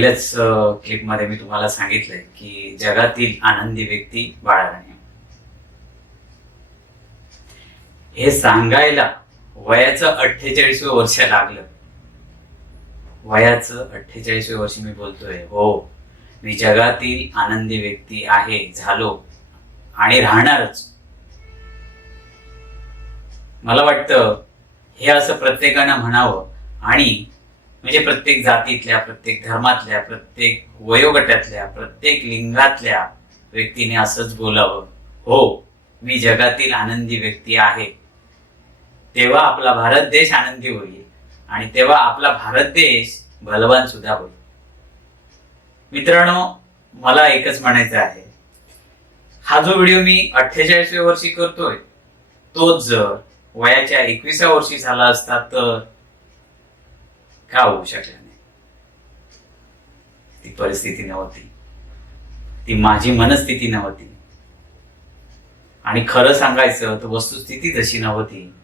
पहिल्याच क्लिपमध्ये मी तुम्हाला सांगितलंय की जगातील आनंदी व्यक्ती बाळाराणी. हे सांगायला वयाचं अठ्ठेचाळीसवे वर्ष लागलं. वयाचं अठ्ठेचाळीसवे वर्ष मी बोलतोय. हो मी जगातील आनंदी व्यक्ती आहे झालो आणि राहणारच. मला वाटतं हे असं प्रत्येकानं म्हणावं आणि म्हणजे प्रत्येक जातीतल्या प्रत्येक धर्मातल्या प्रत्येक वयोगटातल्या प्रत्येक लिंगातल्या व्यक्तीने असंच बोलावं. हो मी जगातील आनंदी व्यक्ती आहे. तेव्हा आपला भारत देश आनंदी होईल आणि तेव्हा आपला भारत देश बलवान सुद्धा होईल. मित्रांनो मला एकच म्हणायचं आहे. हा जो व्हिडिओ मी अठ्ठेचाळीसव्या वर्षी करतोय तोच जर वयाच्या एकविसाव्या वर्षी झाला असता तर का होऊ शकला नाही? ती परिस्थिती नव्हती. ती माझी मनस्थिती नव्हती. आणि खरं सांगायचं तर वस्तुस्थिती तशी नव्हती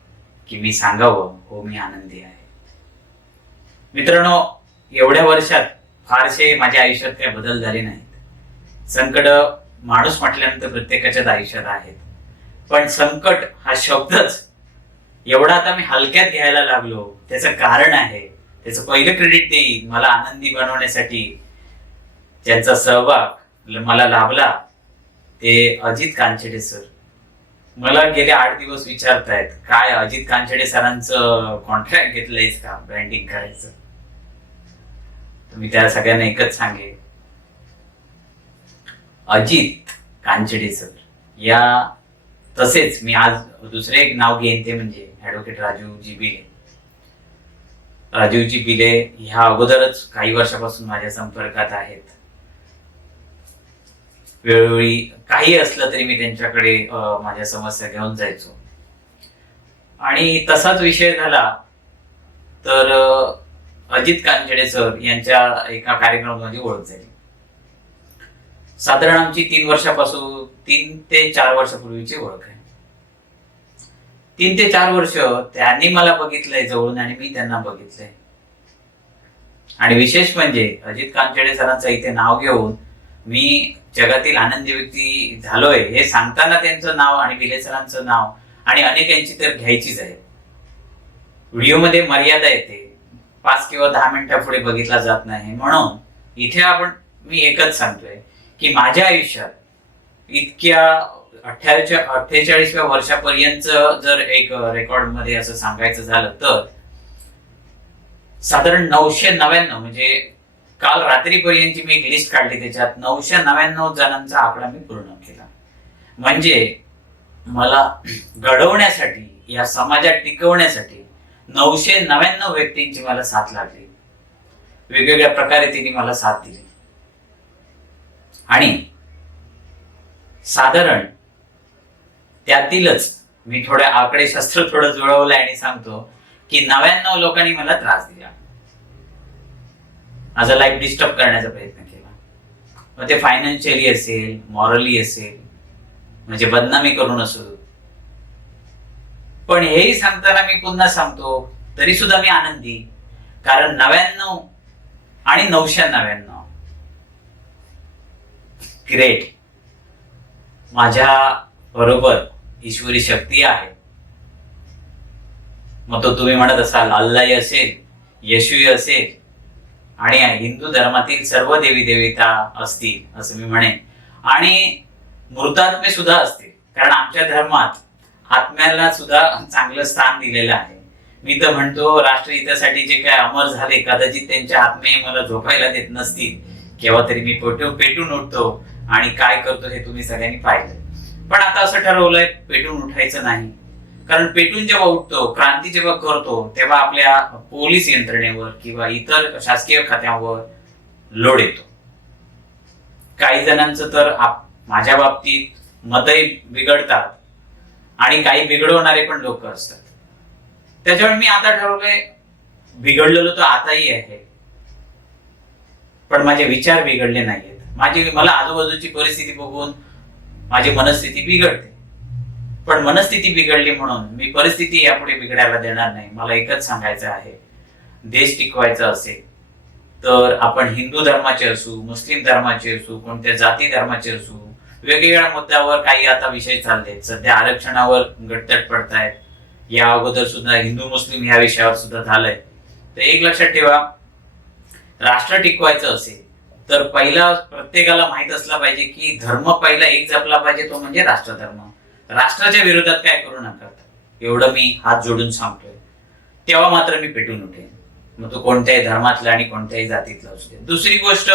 की मी सांगावं हो मी आनंदी आहे. मित्रांनो एवढ्या वर्षात फारसे माझ्या आयुष्यात काही बदल झाले नाहीत. संकट माणूस म्हटल्यानंतर प्रत्येकाच्याच आयुष्यात आहेत. पण संकट हा शब्दच. एवढा आता मी हलक्यात घ्यायला लागलो त्याचं कारण आहे त्याचं पहिलं क्रेडिट देईन मला आनंदी बनवण्यासाठी त्यांचा सहभाग मला लाभला ते अजित कांचडे सर मला गेले आठ दिवस विचारतायत काय अजित कांचडे सरांचं कॉन्ट्रॅक्ट घेतलंयस का? ब्रँडिंग करायचं. तुम्ही त्या सगळ्यांना एकच सांगेल अजित कांचडे सर या तसेच मी आज दुसरे एक नाव घेईन ते म्हणजे ऍडव्होकेट राजूजी बिले राजीवजी पिले ह्या अगोदरच काही वर्षापासून माझ्या संपर्कात आहेत. वेळोवेळी काही असलं तरी मी त्यांच्याकडे अं, माझ्या समस्या घेऊन जायचो. आणि तसाच विषय झाला तर अजित कांचडे सर यांच्या एका कार्यक्रमामध्ये ओळख झाली. साधारण आमची तीन वर्षापासून तीन ते चार वर्षापूर्वीची ओळख आहे. तीन ते चार वर्ष त्यांनी मला बघितलंय जवळून आणि मी त्यांना बघितलंय. आणि विशेष म्हणजे अजित कांचडे सरांचं इथे नाव घेऊन मी जगातील आनंदी व्यक्ती झालोय हे सांगताना त्यांचं नाव आणि विले सरांचं नाव आणि अनेकांची तर घ्यायचीच आहे. व्हिडिओमध्ये मर्यादा येते. पाच किंवा दहा मिनिटापुढे बघितला जात नाही. म्हणून इथे आपण मी एकच सांगतोय की माझ्या आयुष्यात इतक्या अठ्ठावीसच्या अठ्ठेचाळीसव्या वर्षापर्यंत जर एक रेकॉर्डमध्ये असं सांगायचं झालं तर साधारण नऊशे नव्याण्णव म्हणजे काल रात्रीपर्यंतची मी एक लिस्ट काढली त्याच्यात नऊशे नव्याण्णव जणांचा आकडा मी पूर्ण केला. म्हणजे मला घडवण्यासाठी या समाजात टिकवण्यासाठी नऊशे नव्याण्णव व्यक्तींची मला साथ लागली. वेगवेगळ्या प्रकारे तिने मला साथ दिली. आणि साधारण त्यातीलच मी थोड्या आकडे शस्त्र थोडं जुळवलं आणि सांगतो की नव्याण्णव लोकांनी मला त्रास दिला. माझा लाईफ डिस्टर्ब करण्याचा प्रयत्न केला. मग ते फायनान्शियली असेल मॉरली असेल म्हणजे बदनामी करून असो. पण हेही सांगताना मी पुन्हा सांगतो तरी सुद्धा मी आनंदी. कारण नव्याण्णव आणि नऊशे नव्याण्णव. ग्रेट माझ्या बरोबर ईश्वरी शक्ती आहे. मग तो तुम्ही म्हणत असाल अल्लाई असेल येशूई असेल आणि हिंदू धर्मातील सर्व देवी देवता असतील असं मी म्हणेन. आणि मृतात्मे सुद्धा असतील कारण आमच्या धर्मात आत्म्याला सुद्धा चांगलं स्थान दिलेलं आहे. मी तर म्हणतो राष्ट्रहितासाठी जे काय अमर झाले कदाचित त्यांच्या आत्मे मला झोपायला देत नसतील. केव्हा तरी मी पेटून पेटून उठतो आणि काय करतो हे तुम्ही सगळ्यांनी पाहिलं. पण आता असं ठरवलंय पेटून उठायचं नाही. कारण पेटून जेव्हा उठतो क्रांती जेव्हा करतो तेव्हा आपल्या पोलीस यंत्रणेवर किंवा इतर शासकीय खात्यावर लोड येतो. काही जणांचं तर माझ्या बाबतीत मतही बिघडतात आणि काही बिघडवणारे पण लोक असतात. त्याच्यामुळे मी आता ठरवलंय बिघडलेलो तर आताही आहे. पण माझे विचार बिघडले नाहीयेत. माझी मला आजूबाजूची परिस्थिती बघून माझी मनस्थिती बिघडते. पण मनस्थिती बिघडली म्हणून मी परिस्थिती यापुढे बिघडायला देणार नाही. मला एकच सांगायचं आहे. देश टिकवायचा असेल तर आपण हिंदू धर्माचे असू मुस्लिम धर्माचे असू कोणत्या जाती धर्माचे असू वेगवेगळ्या मुद्द्यावर काही आता विषय चाललेत. सध्या आरक्षणावर गटतट पडतायत. या अगोदर सुद्धा हिंदू मुस्लिम या विषयावर सुद्धा झालंय. तर एक लक्षात ठेवा राष्ट्र टिकवायचं असेल तर पहिला प्रत्येकाला माहीत असला पाहिजे की धर्म पहिला एक जपला पाहिजे तो म्हणजे राष्ट्रधर्म. राष्ट्राच्या विरोधात काय करू नका. एवढं मी हात जोडून सांगतोय. तेव्हा मात्र मी पेटून उठेन. मग तो कोणत्याही धर्मातला आणि कोणत्याही जातीतला असू दे. दुसरी गोष्ट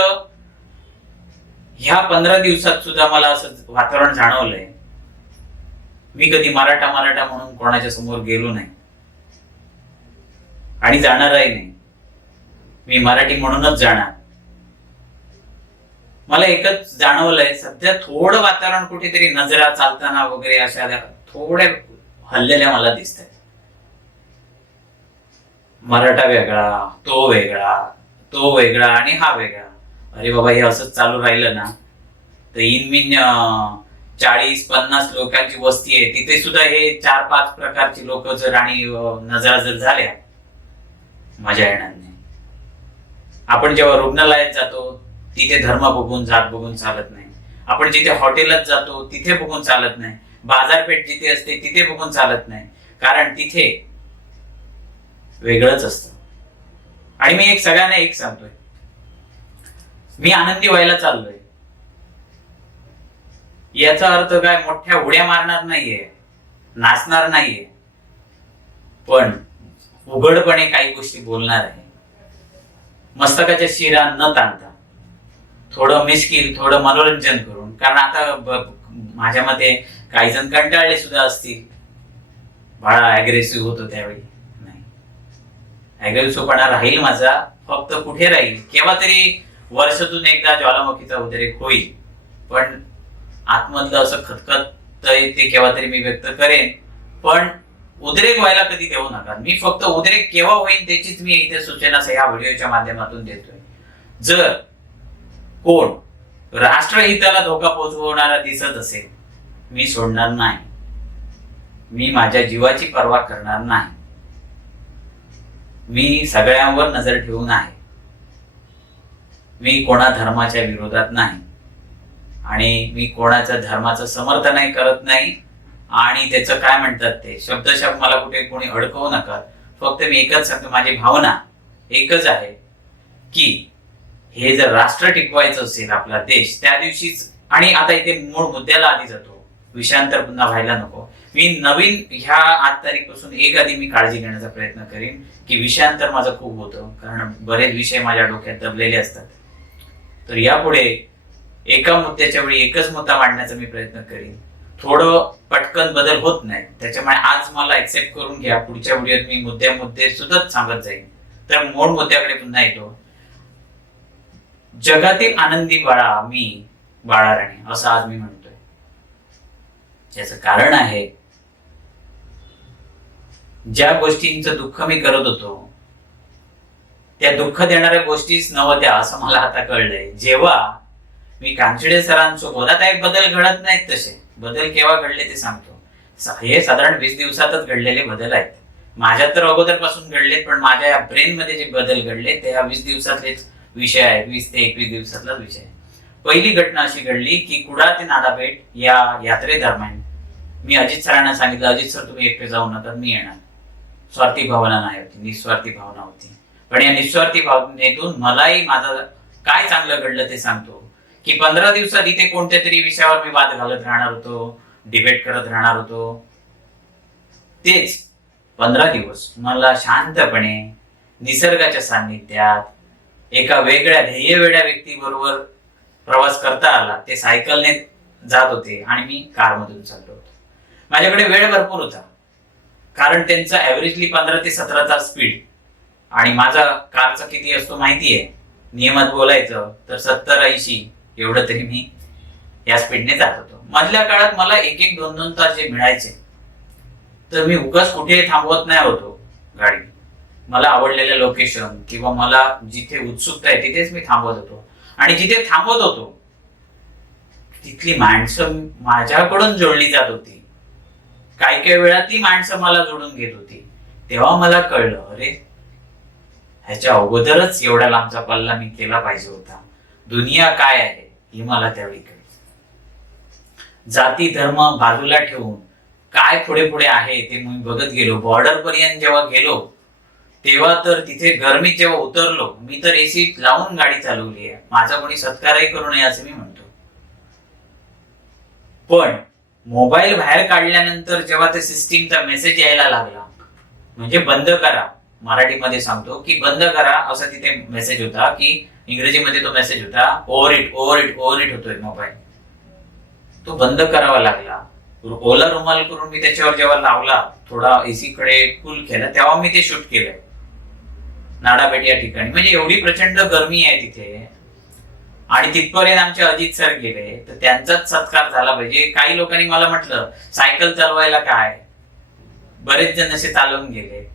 ह्या पंधरा दिवसात सुद्धा मला असं वातावरण जाणवलंय. मी कधी मराठा मराठा म्हणून कोणाच्या समोर गेलो नाही. आणि जाणारही नाही. मी मराठी म्हणूनच जाणार. मला एकच जाणवलंय सध्या थोडं वातावरण कुठेतरी नजरा चालताना वगैरे अशा थोड्या हल्लेल्या मला दिसत आहेत मराठा वेगळा तो वेगळा तो वेगळा आणि हा वेगळा. अरे बाबा हे असंच चालू राहिलं ना तर इनमिन चाळीस पन्नास लोकांची वस्ती आहे तिथे सुद्धा हे चार पाच प्रकारची लोक जर आणि नजरा जर झाल्या मजा येणार नाही. आपण जेव्हा रुग्णालयात जातो तिथे धर्म बघून जात बघून चालत नाही. आपण जिथे हॉटेलात जातो तिथे बघून चालत नाही. बाजारपेठ जिथे असते तिथे बघून चालत नाही. कारण तिथे वेगळंच असतं. आणि मी एक सगळ्यांना एक सांगतोय. मी आनंदी व्हायला चाललोय. याचा अर्थ काय? मोठ्या उड्या मारणार नाहीये. नाचणार नाहीये. पण उघडपणे काही गोष्टी बोलणार आहे. मस्तकाच्या शिरा न ताणता. थोडं मिस्किल थोडं मनोरंजन करून. कारण आता माझ्या मते काही जण कंटाळले सुद्धा असतील. बाळा अग्रेसिव्ह होतो त्यावेळी. नाही. अग्रेसिव्हपणा राहील माझा फक्त कुठे राहील? केव्हा तरी वर्षातून एकदा ज्वालामुखीचा उद्रेक होईल. पण आतमधलं असं खतखत ते केव्हा तरी मी व्यक्त करेन. पण उद्रेक व्हायला कधी देऊ नका. मी फक्त उद्रेक केव्हा होईल त्याचीच मी इथे सूचना या व्हिडिओच्या माध्यमातून देतोय. जर कोण? राष्ट्रहिताला धोका पोहोचवणारा दिसत असेल. मी सोडणार नाही. मी माझ्या जीवाची पर्वा करणार नाही. मी सगळ्यांवर नजर ठेवून आहे. मी कोणा धर्माच्या विरोधात नाही. आणि मी कोणाच्या धर्माचं समर्थनही करत नाही. आणि त्याचं काय म्हणतात ते? शब्दशब्द मला कुठे कोणी अडकवू नका. फक्त मी एकच सांगतो माझी भावना एकच आहे की हे जर राष्ट्र टिकवायचं असेल आपला देश त्या दिवशीच आणि आता इथे मूळ मुद्द्याला आधी जातो. विषयांतर पुन्हा व्हायला नको. मी नवीन ह्या आठ तारीखपासून एक आधी मी काळजी घेण्याचा प्रयत्न करीन की विषयांतर माझं खूप होतं कारण बरेच विषय माझ्या डोक्यात दबलेले असतात. तर यापुढे एका मुद्द्याच्या वेळी एकच मुद्दा मांडण्याचा मी प्रयत्न करीन. थोडं पटकन बदल होत नाही. त्याच्यामुळे आज मला एक्सेप्ट करून घ्या. पुढच्या व्हिडिओत मी मुद्द्या मुद्दे सुद्धा सांगत जाईन. तर मूळ मुद्द्याकडे पुन्हा येतो. जगातील आनंदी बाळा मी बाळाराणी असं आज मी म्हणतोय. याच कारण आहे ज्या गोष्टींचं दुःख मी करत होतो त्या दुःख देणाऱ्या गोष्टीच नव्हत्या असं मला आता कळलंय. जेव्हा मी कांचडे सरांसोबत आता एक बदल घडत नाहीत तसे. बदल केव्हा घडले ते सांगतो. हे साधारण वीस दिवसातच घडलेले बदल आहेत. माझ्या तर अगोदरपासून घडलेत पण माझ्या या ब्रेनमध्ये जे बदल घडले ते ह्या वीस दिवसातलेच विषय आहे वीस ते एकवीस दिवसातला विषय आहे. पहिली घटना अशी घडली की कुडा ते नाडापेठ या यात्रेदरम्यान मी अजित सरांना सांगितलं अजित सर तुम्ही एकटे जाऊ नका मी येणार. स्वार्थी भावना नाही होती निस्वार्थी भावना होती. पण या निस्वार्थी भावनेतून मलाही माझं काय चांगलं घडलं ते सांगतो. की पंधरा दिवसात इथे कोणत्या तरी विषयावर मी वाद घालत राहणार होतो डिबेट करत राहणार होतो. तेच पंधरा दिवस मला शांतपणे निसर्गाच्या सान्निध्यात एका वेगळ्या ध्येय वेगळ्या व्यक्तीबरोबर प्रवास करता आला ते सायकलने जात होते आणि मी कारमधून चाललो होतो. माझ्याकडे वेळ भरपूर होता कारण त्यांचा ॲव्हरेजली पंधरा ते सतराचा स्पीड आणि माझा कारचा किती असतो माहिती आहे नियमात बोलायचं तर सत्तर ऐंशी एवढं तरी मी या स्पीडने जात होतो. मधल्या काळात मला एक एक दोन दोन तास जे मिळायचे तर मी उगाच कुठे थांबवत नाही होतो गाडी मला आवडलेलं लोकेशन किंवा मला जिथे उत्सुकता आहे तिथेच मी थांबत होतो. आणि जिथे थांबत होतो तिथली माणसं माझ्याकडून जोडली जात होती. काही काही वेळा ती माणसं मला जोडून घेत होती. तेव्हा मला कळलं अरे ह्याच्या अगोदरच एवढा लांबचा पल्ला मी केला पाहिजे होता. दुनिया काय आहे ही मला त्यावेळी कळली. जाती धर्म बाजूला ठेवून काय पुढे पुढे आहे ते मी बघत गेलो. बॉर्डर पर्यंत जेव्हा गेलो तेव्हा तर तिथे गरमीत जेव्हा उतरलो मी तर एसी लावून गाडी चालवली आहे. माझा कोणी सत्कारही करू नये असं मी म्हणतो. पण मोबाईल बाहेर काढल्यानंतर जेव्हा ते सिस्टीमचा मेसेज यायला लागला म्हणजे बंद करा. मराठीमध्ये सांगतो की बंद करा असा तिथे मेसेज होता की इंग्रजीमध्ये तो मेसेज होता overheat overheat overheat होतोय मोबाईल. तो बंद करावा लागला. ओला रुमाल करून मी त्याच्यावर जेव्हा लावला थोडा एसी कडे कूल केला तेव्हा मी ते शूट केलं. नाडापेठ या ठिकाणी. म्हणजे एवढी प्रचंड गर्मी आहे तिथे. आणि तिथपर्यंत आमचे अजित सर गेले तर त्यांचाच सत्कार झाला पाहिजे. काही लोकांनी मला म्हटलं सायकल चालवायला काय? बरेच जण असे चालवून गेले.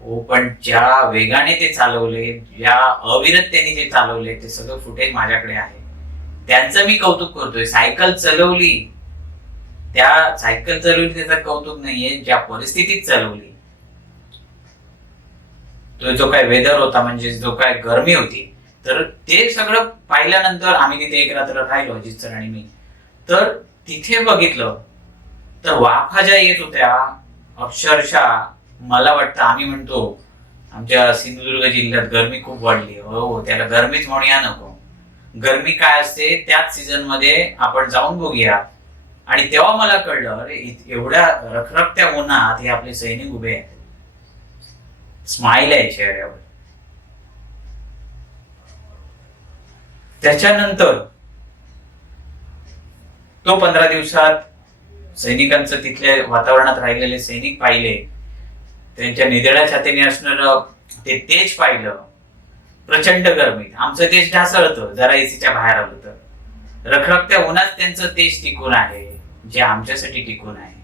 हो पण ज्या वेगाने ते चालवले ज्या अविरत त्यांनी ते चालवले ते सगळं फुटेज माझ्याकडे आहे. त्यांचं मी कौतुक करतोय. सायकल चालवली. त्या सायकल चालवली त्याचं कौतुक नाहीये. ज्या परिस्थितीत चालवली तो जो काय वेदर होता म्हणजे जो काय गरमी होती तर ते सगळं पाहिल्यानंतर आम्ही तिथे एक रात्र राहिलो अजित सर आणि मी. तर तिथे बघितलं तर वाफा ज्या येत होत्या अक्षरशः मला वाटतं आम्ही म्हणतो आमच्या सिंधुदुर्ग जिल्ह्यात गरमी खूप वाढली. हो, हो त्याला गरमीच म्हणूया नको. गरमी काय असते त्याच सीझनमध्ये आपण जाऊन बघूया. आणि तेव्हा मला कळलं अरे एवढ्या रखरखत्या उन्हात हे आपले सैनिक उभे आहेत. स्माइल आहे चेहऱ्यावर. त्याच्यानंतर तो पंधरा दिवसात सैनिकांचं तिथल्या वातावरणात राहिलेले सैनिक पाहिले. त्यांच्या निदळ्या छातीने असणार ते तेज पाहिलं. प्रचंड गरमीत. आमचं तेज ढासळतं. जरा एसीच्या बाहेर आलं तर. रखरखत्या उन्हात त्यांचं तेज टिकून आहे. जे आमच्यासाठी टिकून आहे.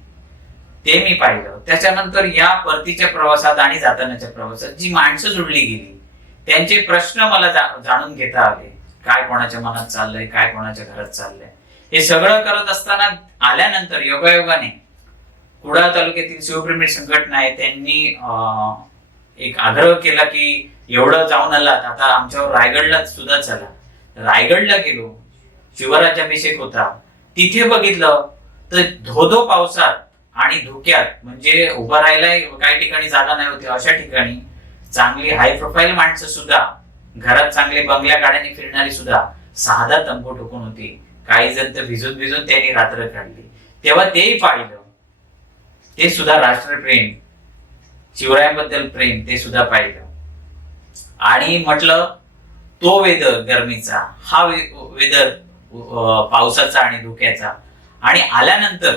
ते मी पाहिलं. त्याच्यानंतर या परतीच्या प्रवासात आणि जातानाच्या प्रवासात जी माणसं जुळली गेली त्यांचे प्रश्न मला जा- जाणून घेता आले. काय कोणाच्या मनात चाललंय काय कोणाच्या घरात चाललंय? हे सगळं करत असताना आल्यानंतर योगायोगाने कुडाळ तालुक्यातील शिवप्रेमी संघटना आहे त्यांनी अं, एक आग्रह केला की एवढं जाऊन आलात. आता आमच्यावर रायगडला सुद्धा चला. रायगडला गेलो. शिवराज्याभिषेक होता. तिथे बघितलं तर धोधो पावसात आणि धोक्यात म्हणजे उभं राहायला काही ठिकाणी जागा नाही होती अशा ठिकाणी चांगली हाय प्रोफाईल माणसं सुद्धा घरात चांगले बंगल्या गाड्याने फिरणारी सुद्धा साधा तंबू ठोकून होती. काही जण तर भिजून भिजून त्यांनी रात्र काढली. तेव्हा तेही पाहिलं. ते सुद्धा राष्ट्रप्रेम शिवरायांबद्दल प्रेम ते सुद्धा पाहिलं. आणि म्हटलं तो वेदर गरमीचा हा वेदर पावसाचा आणि धुक्याचा. आणि आल्यानंतर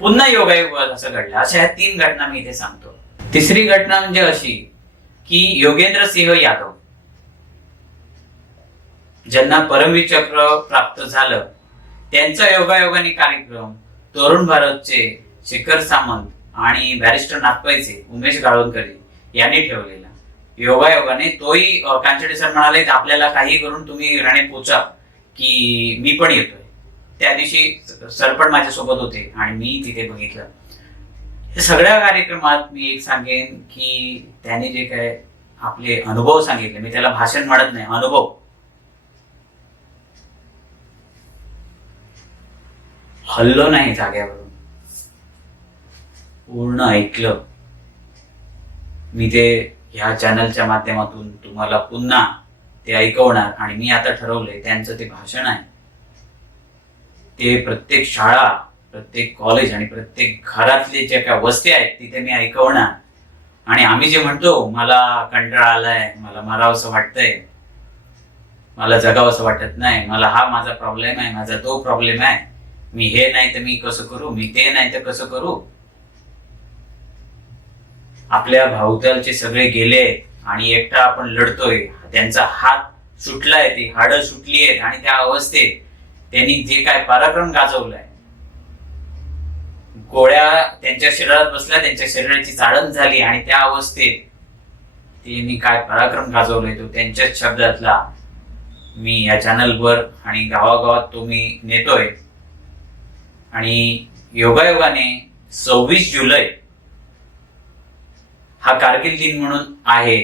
पुन्हा योगायोगात असं घडलं. अशा ह्या तीन घटना मी इथे सांगतो. तिसरी घटना म्हणजे अशी की योगेंद्र सिंह यादव ज्यांना परमवीर चक्र प्राप्त झालं त्यांचा योगायोगाने कार्यक्रम तरुण भारतचे शेखर सामंत आणि बॅरिस्टर नागपाईचे उमेश गाळवणकरी यांनी ठेवलेला. योगायोगाने तोही कांचडे सर म्हणाले आपल्याला काही करून तुम्ही राणे पोचा की मी पण येतोय. त्या दिवशी सरपण माझ्यासोबत होते आणि मी तिथे बघितलं. हे सगळ्या कार्यक्रमात मी एक सांगेन की त्याने जे काय आपले अनुभव सांगितले मी त्याला भाषण म्हणत नाही अनुभव. हल्लो नाही जाग्यावरून. पूर्ण ऐकलं. मी ते ह्या चॅनलच्या माध्यमातून तुम्हाला पुन्हा ते ऐकवणार आणि मी आता ठरवलंय त्यांचं ते भाषण आहे. ते प्रत्येक शाळा प्रत्येक कॉलेज आणि प्रत्येक घरातले ज्या काय वस्ती आहेत तिथे मी ऐकवणार. आणि आम्ही जे म्हणतो मला कंटाळा आलाय मला मरावंसं वाटतंय मला जगावंसं वाटत नाही मला हा माझा प्रॉब्लेम आहे माझा तो प्रॉब्लेम आहे मी हे नाही तर मी कसं करू मी ते नाही तर कसं करू? आपल्या भावतालचे सगळे गेले आणि एकटा आपण लढतोय. त्यांचा हात सुटलाय ती हाडं सुटली आहेत आणि त्या अवस्थेत त्यांनी जे काय पराक्रम गाजवलाय गोळ्या त्यांच्या शरीरात बसल्या त्यांच्या शरीराची चाळण झाली आणि त्या अवस्थेत त्यांनी काय पराक्रम गाजवलाय तो त्यांच्याच शब्दातला मी या चॅनलवर आणि गावागावात तो मी नेतोय. आणि योगायोगाने सव्वीस जुलै हा कारगिल दिन म्हणून आहे.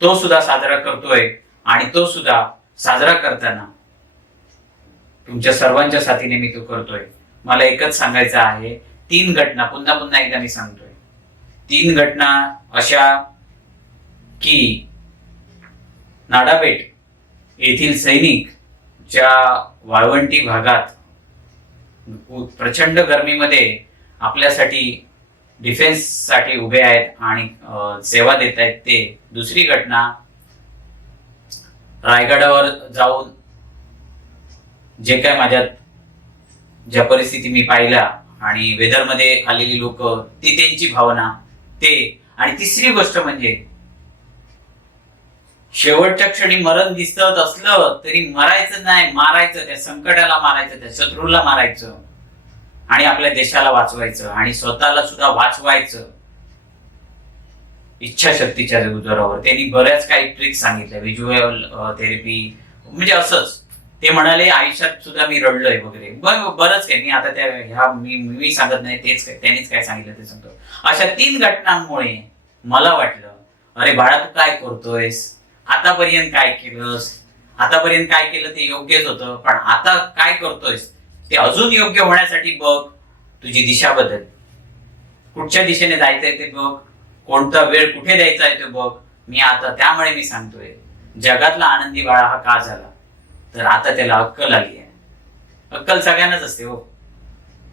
तो सुद्धा साजरा करतोय आणि तो सुद्धा साजरा करताना तुमच्या सर्वांच्या साथीने मी तो करतोय. मला एकच सांगायचं आहे तीन घटना पुन्हा पुन्हा एकदा मी सांगतोय. तीन घटना अशा की नाडापेठ येथील सैनिक ज्या वाळवंटी भागात प्रचंड गरमीमध्ये आपल्यासाठी डिफेन्ससाठी उभे आहेत आणि सेवा देत आहेत ते दुसरी घटना रायगडावर जाऊन जे काय माझ्यात ज्या परिस्थिती मी पाहिल्या आणि वेदरमध्ये आलेली लोक ती त्यांची भावना ते. आणि तिसरी गोष्ट म्हणजे शेवटच्या क्षणी मरण दिसत असलं तरी मरायचं नाही मारायचं त्या संकटाला मारायचं त्या शत्रूला मारायचं. आणि आपल्या देशाला वाचवायचं आणि स्वतःला सुद्धा वाचवायचं. इच्छाशक्तीच्या जोरावर त्यांनी बऱ्याच काही ट्रिक्स सांगितल्या. व्हिज्युअल थेरपी म्हणजे असंच. ते म्हणाले आयुष्यात सुद्धा मी रडलोय वगैरे. बरंच काही. मी आता त्या ह्या मी मी सांगत नाही तेच काय त्यांनीच काय सांगितलं ते सांगतो अशा तीन घटनांमुळे मला वाटलं अरे बाळा तू काय करतोयस? आतापर्यंत काय केलंस? आतापर्यंत काय केलं ते योग्यच होतं पण आता काय करतोयस? ते अजून योग्य होण्यासाठी बघ तुझी दिशा बदल. कुठच्या दिशेने जायचंय ते बघ. कोणता वेळ कुठे द्यायचा आहे ते बघ. मी आता त्यामुळे मी सांगतोय जगातला आनंदी बाळा हा का झाला? तर आता त्याला अक्कल आली आहे. अक्कल सगळ्यांनाच असते हो.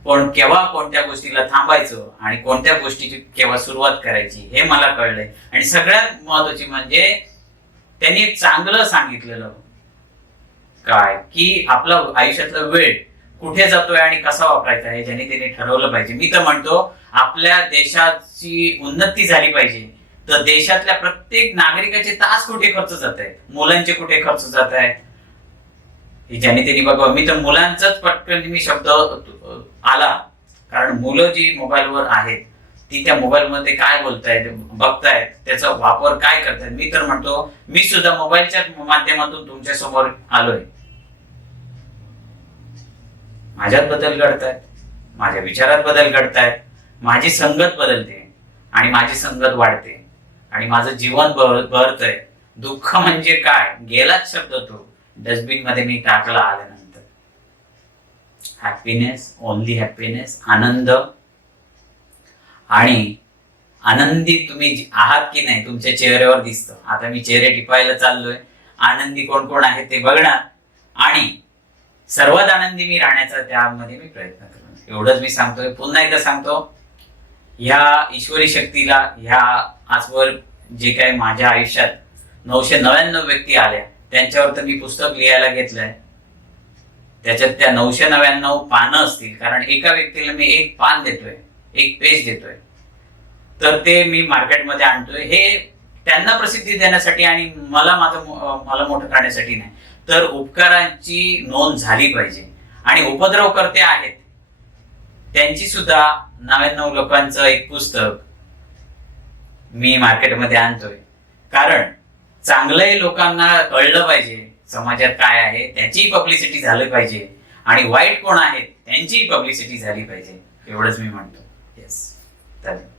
पण केव्हा कोणत्या गोष्टीला थांबायचं आणि कोणत्या गोष्टीची केव्हा सुरुवात करायची हे मला कळलंय. आणि सगळ्यात महत्वाची म्हणजे त्यांनी एक चांगलं सांगितलेलं. काय? की आपला आयुष्यातला वेळ कुठे जातोय आणि कसा वापरायचा आहे ज्याने त्यांनी ठरवलं पाहिजे. मी तर म्हणतो आपल्या देशाची उन्नती झाली पाहिजे. तर देशातल्या प्रत्येक नागरिकाचे तास कुठे खर्च जात आहेत मुलांचे कुठे खर्च जात आहेत ज्याने त्यांनी बघावं मी तर मुलांचाच पटकन मी शब्द आला. कारण मुलं जी मोबाईलवर आहेत ती त्या मोबाईलमध्ये काय बोलतायत बघतायत त्याचा वापर काय करतायत? मी तर म्हणतो मी सुद्धा मोबाईलच्या माध्यमातून तुमच्यासमोर आलोय. माझ्यात बदल घडतायत माझ्या विचारात बदल घडतायत माझी संगत बदलते आणि माझी संगत वाढते. आणि माझं जीवन भरतय दुःख म्हणजे काय? गेलाच शब्द तो. डस्टबिनमध्ये मी टाकला आल्यानंतर. हॅपीनेस ओनली हॅपीनेस आनंद. आणि आनंदी तुम्ही आहात की नाही तुमच्या चेहऱ्यावर दिसतं. आता मी चेहरे टिपायला चाललोय. आनंदी कोण कोण आहे ते बघणार. आणि सर्वात आनंदी मी राहण्याचा त्यामध्ये मी प्रयत्न करणार. एवढंच मी सांगतोय. पुन्हा एकदा सांगतो ह्या ईश्वरी शक्तीला ह्या आजवर जे काही माझ्या आयुष्यात नऊशे नव्याण्णव व्यक्ती आल्या त्यांच्यावर तर मी पुस्तक लिहायला घेतलंय. त्याच्यात त्या नऊशे नव्याण्णव पानं असतील कारण एका व्यक्तीला मी एक पान देतोय एक पेज देतोय. तर ते मी मार्केटमध्ये आणतोय. हे त्यांना प्रसिद्धी देण्यासाठी आणि मला माझं मला मोठं करण्यासाठी नाही. तर उपकारांची नोंद झाली पाहिजे. आणि उपद्रव करते आहेत. त्यांची सुद्धा नव्याण्णव लोकांचं एक पुस्तक मी मार्केटमध्ये आणतोय. कारण चांगलंही लोकांना कळलं पाहिजे समाजात काय आहे त्याचीही पब्लिसिटी झाली पाहिजे. आणि वाईट कोण आहेत त्यांचीही पब्लिसिटी झाली पाहिजे. एवढंच मी म्हणतो. येस चालेल.